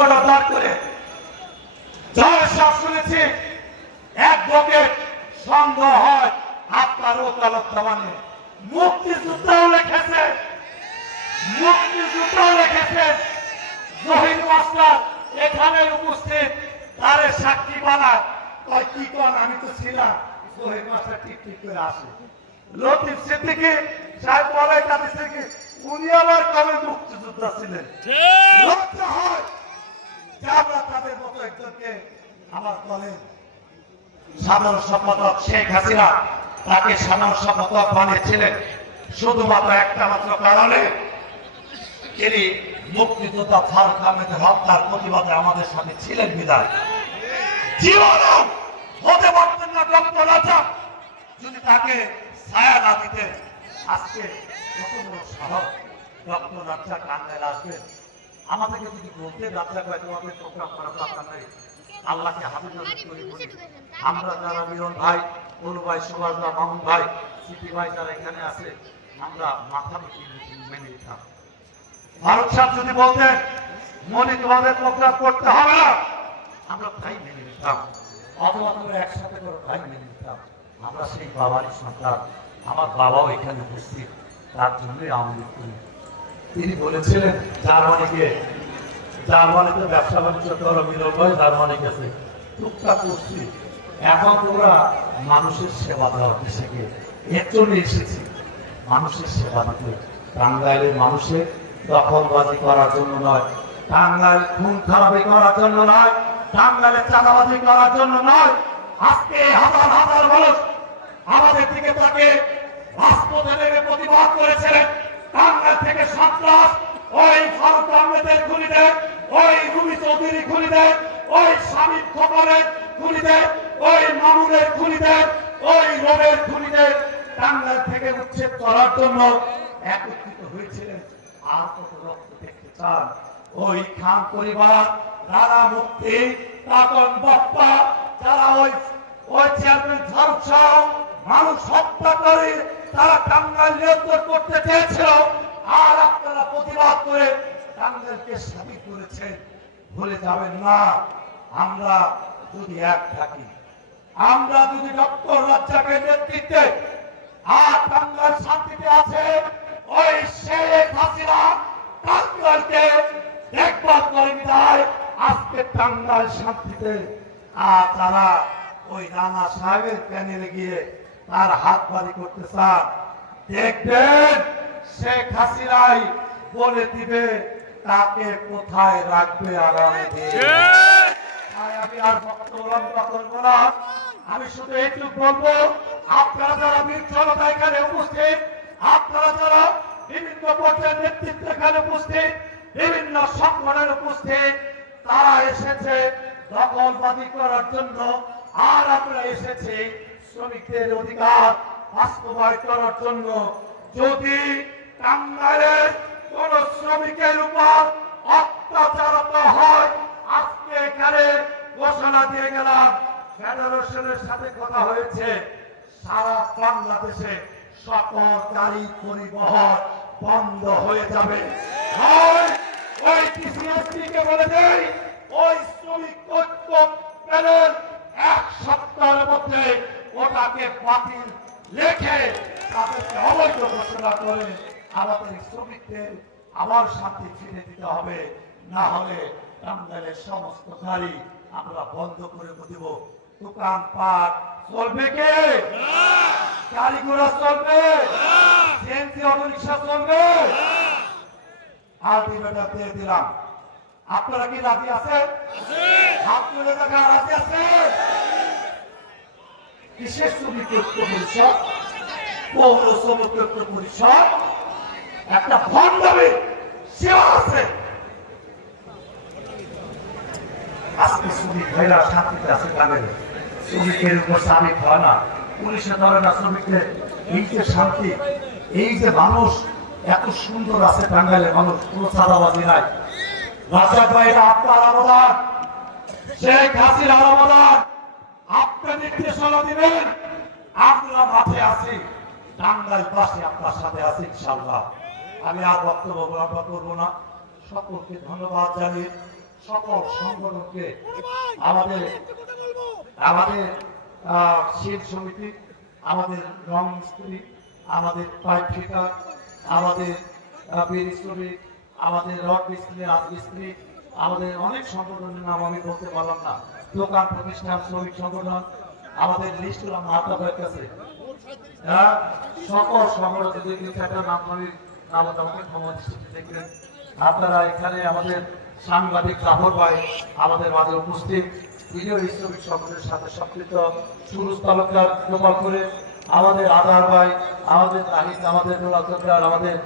বাক্যটা দাঁড় করে জয় সব শুনেছি অ্যাডভোকেট সন্দেহ হয় আপনার ওকালত মানে মুক্তিযুদ্ধও লিখেছে জহির মাস্টার এখানে উপস্থিত তারে সাক্ষী বানায় কয় কি কোন আমি তো ছিলাম জহির মাস্টার ঠিক করে আসে লতিফ সিদ্দিকী সাহেব বলে কাদের থেকে উনি আবার কবে মুক্তিযোদ্ধা ছিলেন লজ্জা হয় যে আমরা তাদের মতো একজনকে আমার দলের সাধারণ সম্পাদক শেখ হাসিনা তাকে সাধারণ সম্পাদক বানিয়েছিলেন শুধুমাত্র একটা মাত্র কারণে তিনি মুক্তিযোদ্ধা ফারুক আহমেদের হত্যার প্রতিবাদে আমাদের সাথে ছিলেন বিদায় জীবনও হতে পারতেন না ডক্টর রাজ্জাক যদি তাকে ছায়া না দিতে আজকে কত বড় সাহস ডক্টর রাজ্জাক টাঙ্গাইল আসবেন আমাদেরকে যদি বলতে রাজ্জাক ভাই তোমাদের প্রোগ্রাম করার দরকার নেই আল্লাহকে হাবিব করে বলি আমরা যারা মিলন ভাই অনু ভাই সুভাষ দা মামুন ভাই সিপি ভাই যারা এখানে আছে আমরা মাথা মেনে নিতাম ভারত সাহেব যদি বলতেন মনে তোমাদের প্রোগ্রাম করতে হবে না আমরা ভাই মেনে নিতাম অথবা তোমরা একসাথে করে ভাই মেনে নিতাম আমরা সেই বাবারই সন্তান আমার বাবাও এখানে উপস্থিত তার জন্যই আওয়ামী লীগ তিনি বলেছিলেন জার্মানিতে ব্যবসা বাণিজ্য করো মিলন ভাই জার্মানি গেছে টুকটাক করছি এখন তোমরা মানুষের সেবা দেওয়ার দেশে গিয়ে এর জন্য এসেছি মানুষের সেবা দিতে টাঙ্গাইলের মানুষের দখলবাজি করার জন্য নয় টাঙ্গাইল খুন খারাপি করার জন্য নয় টাঙ্গাইলে চাঁদাবাজি করার জন্য নয় আজকে হাজার হাজার মানুষ আমাদের দিকে তাকে রাজপথে প্রতিবাদ করেছিলেন টাঙ্গাইল থেকে সন্ত্রাস ওই ফারুক আহমেদের খুনিদের ওই রুমি চৌধুরী খুনিদের ওই শামীম খবরের খুনিদের ওই মামুনের খুনিদের ওই রবের খুনিদের টাঙ্গাইল থেকে উচ্ছেদ করার জন্য একত্রিত হয়েছিলেন আর কত রক্ত দেখতে চান ওই খান পরিবার তারা মুক্তি তাকন বাপ্পা যারা ওই চেয়ারম্যান ফারুক শাহ মানুষ হত্যা করে তারা টাঙ্গাইল নিয়ন্ত্রণ করতে চেয়েছিল আর আপনারা প্রতিবাদ করে টাঙ্গাইলকে স্বাধীন করেছেন ভুলে যাবেন না আমরা যদি এক থাকি আমরা যদি ডক্টর রাজ্জাকের নেতৃত্বে আর টাঙ্গাইল শান্তিতে আছে ওই শেখ হাসিনা টাঙ্গাইলকে দেখভাল করে বিদায় আজকে টাঙ্গাইল শান্তিতে আর তারা ওই রানা সাহেবের প্যানেলে গিয়ে তার হাত বাড়ি করতে চান দেখবেন শেখ হাসিনাই বলে দিবে তাকে কোথায় রাখবে আগামী দিনে আমি আর বক্তব্য লম্বা করবো না আমি শুধু এইটুকু বলবো আপনারা যারা বীর জনতা এখানে উপস্থিত আপনারা যারা বিভিন্ন পর্যায়ের নেতৃত্ব এখানে উপস্থিত বিভিন্ন সংগঠনের উপস্থিত তারা এসেছে দখলবাজি করার জন্য আর আমরা এসেছি শ্রমিকদের অধিকার বাস্তবায়ন করার জন্য যদি টাঙ্গাইলের কোন শ্রমিকের উপর অত্যাচার হয় আজকে এখানে ঘোষণা দিয়ে গেলাম ফেডারেশনের সাথে কথা হয়েছে সারা বাংলাদেশে সকল গাড়ি পরিবহন বন্ধ হয়ে যাবে ওই টিসিএসকে বলে দেয় ওই শ্রমিক ঐক্য প্যানেল এক সপ্তাহের মধ্যে ওটাকে বাতিল লেখে তাদেরকে অবৈধ ঘোষণা করে আমাদের শ্রমিকদের আবার শান্তি ফিরে দিতে হবে না হলে টাঙ্গাইলের সমস্ত গাড়ি আমরা বন্ধ করে দিব দোকানপাট চলবে কে গাড়ি ঘোড়া চলবে সিএনজি অটোরিকশা চলবে আলটিমেটাম দিয়ে দিলাম আপনারা কি রাজি আছেন হাত তুলে দেখা রাজি আছে বিশেষ শ্রমিক ঐক্য পরিষদ পৌর শ্রমিক ঐক্য পরিষদ একটা ভণ্ডামি সেবা আছে আজকে শ্রমিক ভাইরা শান্তিতে আছে টাঙ্গাইলে শ্রমিকের উপর সামিল হয় না পুলিশে ধরে না শ্রমিকদের এই যে শান্তি এই যে মানুষ এত সুন্দর আছে টাঙ্গাইলের মানুষ কোনো চাঁদাবাজি নাই রাজ্জাক ভাইরা আপনার অবদান শেখ হাসিনার অবদান আপনি নির্দেশনা দিবেন আমরা মাঠে আছি টাঙ্গাইল পাশে আপনার সাথে আছি ইনশাআল্লাহ আমি আর বক্তব্য লম্বা করবো না সকলকে ধন্যবাদ জানিয়ে সকল সংগঠনকে আমাদের আমাদের শিল্প সমিতি, আমাদের রং মিস্ত্রি, আমাদের পাইপ ফিটার, আমাদের বিড়ি শ্রমিক, আমাদের রড মিস্ত্রি, রাজমিস্ত্রি, আমাদের অনেক সংগঠনের নাম আমি বলতে পারলাম না, দোকান প্রতিষ্ঠান শ্রমিক সংগঠন, আমাদের লিস্ট আপনাদের কাছে সকল সংগঠনের একটা নাম আমি আমাকে ক্ষমা দৃষ্টিতে দেখবেন। আপনারা এখানে আমাদের সাংবাদিক জাফর ভাই আমাদের মাঝে উপস্থিত, ভিডিও শ্রমিক সংগঠনের সাথে সম্পৃক্ত সুরজ তালুকদার গোপালপুরে, আমাদের আধার ভাই, আমাদের তাহিদ, আমাদের নোলা চন্দ্রার, আমাদের